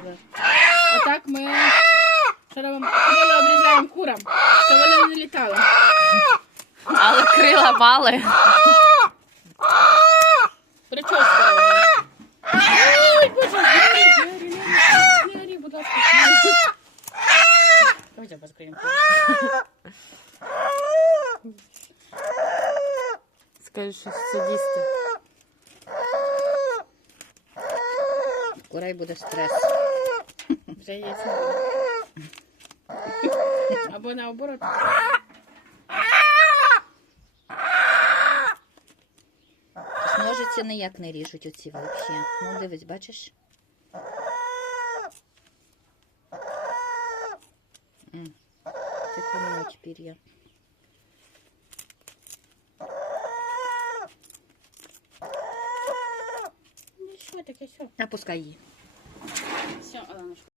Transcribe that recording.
сюди. Отак ми що робимо? Крила обрізаємо курам, щоб вони не літали. Але крила мали. Прическа. Ой, боже, не ори, не ори, будь ласка. Давайте поскорімо. Скажи, що садісти. Курай буде стрес. Вже яєць не буде. Або наоборот. Тобто Ножиці ніяк не ріжуть оці взагалі. Ну, дивись, бачиш? М. Це поминуть пір'я. Ну що таке, все. А пускай її. Все, Аланушка.